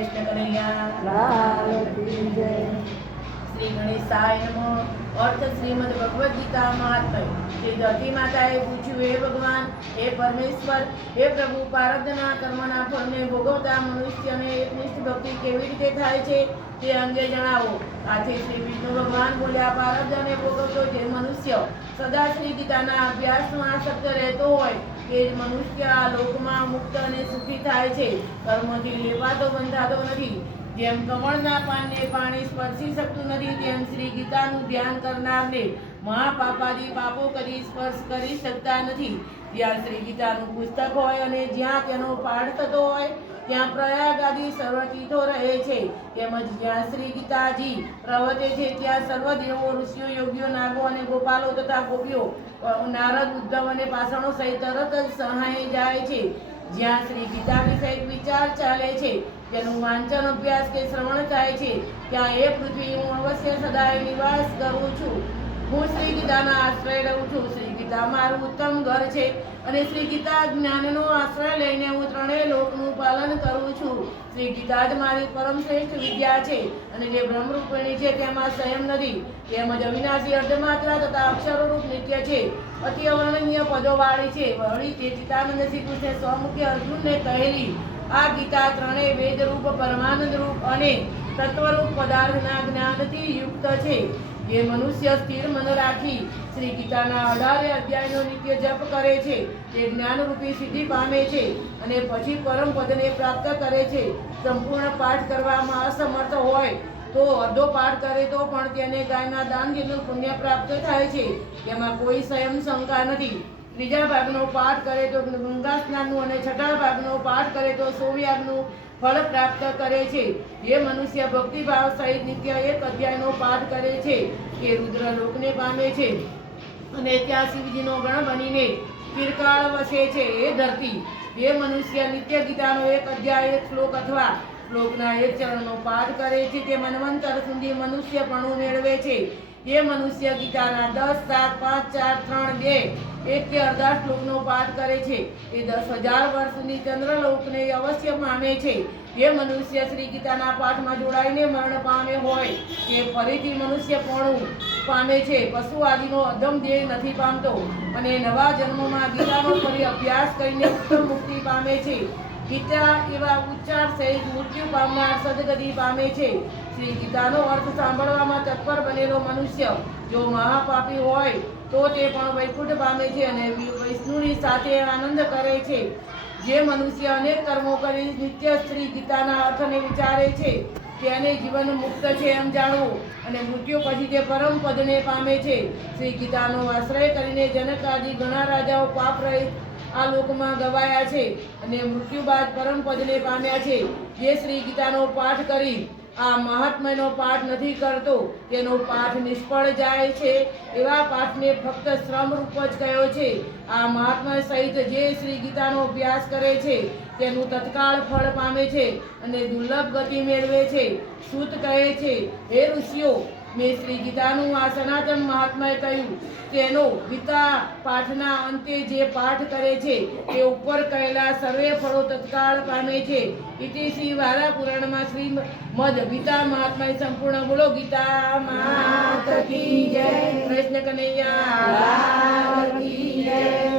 કૃષ્ણ કનૈયા શ્રી ગણેશાય નમો. અર્થ શ્રીમદ ભગવદ્ ગીતા મહાત્મય. શ્રી ધરતી માતાએ પૂછ્યું, હે ભગવાન, હે પરમેશ્વર, હે પ્રભુ પારદના કર્મના ફળને ભોગવતા મનુષ્યને એકનિષ્ઠ ભક્તિ કેવી રીતે થાય છે તે અંગે જણાવો. આથી શ્રી વિષ્ણુ ભગવાન બોલ્યા પ્રારબ્ધને ભોગવતો જે મનુષ્ય સદા શ્રી ગીતાના અભ્યાસમાં આસક્ત રહેતો હોય કે મનુષ્ય આ લોકમાં મુક્ત અને સુખી થાય છે. કર્મથી લેવાતો બંધાતો નથી. જેમ કમળના પાનને પાણી સ્પર્શી શકતું નથી, તેમ શ્રી ગીતાનું ધ્યાન કરનારને મહાપાપાદી પાપો કરી સ્પર્શ કરી શકતા નથી. જ્યાં શ્રી ગીતાનું પુસ્તક હોય અને જ્યાં તેનો પાઠ થતો હોય, ત્યાં પ્રયાગ આદિ સર્વ રહે છે. તેમજ જ્યાં શ્રી ગીતાજી પ્રવચે છે, ત્યાં સર્વ દેવો, ઋષિઓ, યોગીઓ, નાગો અને ગોપાલો તથા ગોપીઓ નારદ, ઉદ્ધવ અને પાષણો સહિત તરત જ સહાય જાય છે. જ્યાં શ્રી ગીતા વિષયક વિચાર ચાલે છે તેનું વાંચન અભ્યાસ કે શ્રવણ થાય છે, ત્યાં એ પૃથ્વી હું અવશ્ય સદાય નિવાસ કરું છું. હું શ્રી ગીતાના આશ્રય લઉં છું. શ્રી ગીતા મારું ઉત્તમ ઘર છે અને શ્રી ગીતા જ્ઞાનનો આશ્રય લઈને હું ત્રણેય લોકનું પાલન કરું છું. શ્રી ગીતા જ મારી પરમ શ્રેષ્ઠ વિદ્યા છે અને જે બ્રહ્મરૂપિણી છે તેમાં સંયમ નથી. તેમજ અવિનાશી અર્ધમાત્રા તથા અક્ષરોરૂપ નિત્ય છે. અતિ અવર્ણનીય પદોવાળી છે. વળી તે ચિતાનંદ શ્રી કૃષ્ણે સ્વમુખી અર્જુનને કહેલી, આ ગીતા ત્રણેય વેદરૂપ પરમાનંદ રૂપ અને તત્વરૂપ પદાર્થના જ્ઞાનથી યુક્ત છે. જે મનુષ્ય સ્થિર મન રાખી શ્રી ગીતાના અઢારે અધ્યાયનો નિત્ય જપ કરે છે, તે જ્ઞાનરૂપી સિદ્ધિ પામે છે અને પછી પરમ પદને પ્રાપ્ત કરે છે. સંપૂર્ણ પાઠ કરવામાં અસમર્થ હોય તો અડધો પાઠ કરે તો પણ તેને ગાયના દાન જેટલું પુણ્ય પ્રાપ્ત થાય છે, તેમાં કોઈ સંયમ શંકા નથી. ત્રીજા ભાગનો પાઠ કરે તો ગંગા સ્નાનનું અને છઠ્ઠા ભાગનો પાઠ કરે તો સોમયાગનું ફળ પ્રાપ્ત કરે છે. જે મનુષ્ય ભક્તિભાવ સહિત નિત્ય એક અધ્યાયનો પાઠ કરે છે તે રુદ્ર લોકને પામે છે. અને ત્યાં શિવજીનો ગણ બનીને ફિરકાળ વસે છે એ ધરતી. જે મનુષ્ય નિત્ય ગીતાનો એક અધ્યાય, એક શ્લોક અથવા શ્લોકના એક ચરણનો પાઠ કરે છે તે મનવંતર સુધી મનુષ્યપણું મેળવે છે. જે મનુષ્ય ગીતાના દસ, સાત, પાંચ, ચાર, ત્રણ, બે. એક કે અડધા શ્લોકનો પાઠ કરે છે. એ દસ હજાર વર્ષની ચંદ્રલોકને અવશ્ય પામે છે. જે મનુષ્ય શ્રી ગીતાના પાઠમાં જોડાઈને મરણ પામે હોય. તે ફરીથી મનુષ્ય મનુષ્યપણું પામે છે. પશુ આદિનો અધમ ધ્યેય નથી પામતો. અને નવા જન્મમાં ગીતાનો ફરી અભ્યાસ કરીને ઉત્તમ મુક્તિ પામે છે. ગીતા એવા ઉચ્ચાર સહિત મૃત્યુ પામનાર સદગતિ પામે છે. શ્રી ગીતાનો અર્થ સાંભળવામાં તત્પર બનેલો મનુષ્ય. જો મહાપાપી હોય, તો તે પણ વૈકુંઠ પામે છે અને વિષ્ણુની સાથે આનંદ કરે છે. જે મનુષ્ય અનેક કર્મો કરી નિત્ય શ્રી ગીતાના અર્થને વિચારે છે, તેને જીવન મુક્ત છે એમ જાણવું અને મૃત્યુ પછી તે પરમ પદને પામે છે. શ્રી ગીતાનો આશ્રય કરીને જનક આદિ ઘણા રાજાઓ પાપ રહિત આ લોકમાં ગવાયા છે અને મૃત્યુ બાદ પરમ પદને પામ્યા છે. જે શ્રી ગીતાનો પાઠ કરી આ મહાત્મ્યનો પાઠ નથી કરતો. તેનો પાઠ નિષ્ફળ જાય છે. એવા પાઠને ફક્ત શ્રમ રૂપ જ કયો છે. આ મહાત્મા સહિત જે શ્રી ગીતાનો અભ્યાસ કરે છે, તેનું તત્કાળ ફળ પામે છે અને દુર્લભ ગતિ મેળવે છે. સૂત કહે છે, હે ઋષિઓ મેં શ્રી ગીતાનું આ સનાતન મહાત્માએ કહ્યું તેનો ગીતા પાઠના અંતે જે પાઠ કરે છે, તે ઉપર કહેલા સર્વે ફળો તત્કાળ પામે છે. ઇતિ શ્રી વારા પુરાણમાં શ્રી મદ ગીતા મહાત્માએ સંપૂર્ણ બોલો, ગીતા માત કૃષ્ણ કનૈયા જય.